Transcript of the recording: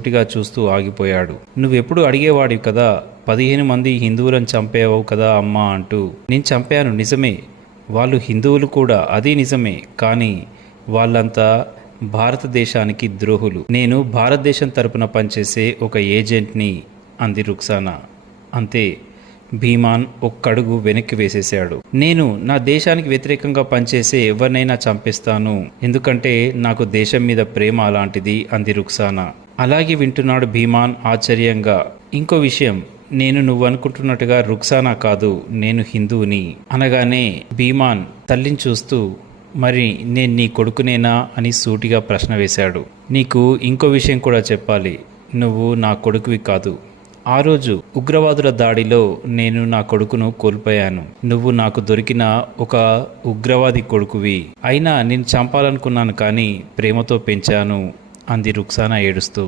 సూటిగా చూస్తూ ఆగిపోయాడు. నువ్వెప్పుడు అడిగేవాడివి కదా, 15 మంది హిందువులను చంపేవావు కదా అమ్మా అంటూ. నేను చంపాను నిజమే, వాళ్ళు హిందువులు కూడా, అది నిజమే. కానీ వాళ్ళంతా భారతదేశానికి ద్రోహులు. నేను భారతదేశం తరపున పనిచేసే ఒక ఏజెంట్ని అంది రుక్సానా. అంతే, భీమాన్ ఒక్కడుగు వెనక్కి వేసేశాడు. నేను నా దేశానికి వ్యతిరేకంగా పనిచేసే ఎవరినైనా చంపేస్తాను, ఎందుకంటే నాకు దేశం మీద ప్రేమ అలాంటిది అంది రుక్సానా. అలాగే వింటున్నాడు భీమాన్ ఆశ్చర్యంగా. ఇంకో విషయం, నేను నువ్వు అనుకుంటున్నట్టుగా రుక్సానా కాదు, నేను హిందువుని అనగానే భీమాన్ తల్లిని చూస్తూ, మరి నేను నీ కొడుకునేనా అని సూటిగా ప్రశ్న వేశాడు. నీకు ఇంకో విషయం కూడా చెప్పాలి, నువ్వు నా కొడుకువి కాదు. ఆ రోజు ఉగ్రవాదుల దాడిలో నేను నా కొడుకును కోల్పోయాను. నువ్వు నాకు దొరికిన ఒక ఉగ్రవాది కొడుకువి. అయినా నేను చంపాలనుకున్నాను, కానీ ప్రేమతో పెంచాను అంది రుక్సానా ఏడుస్తూ.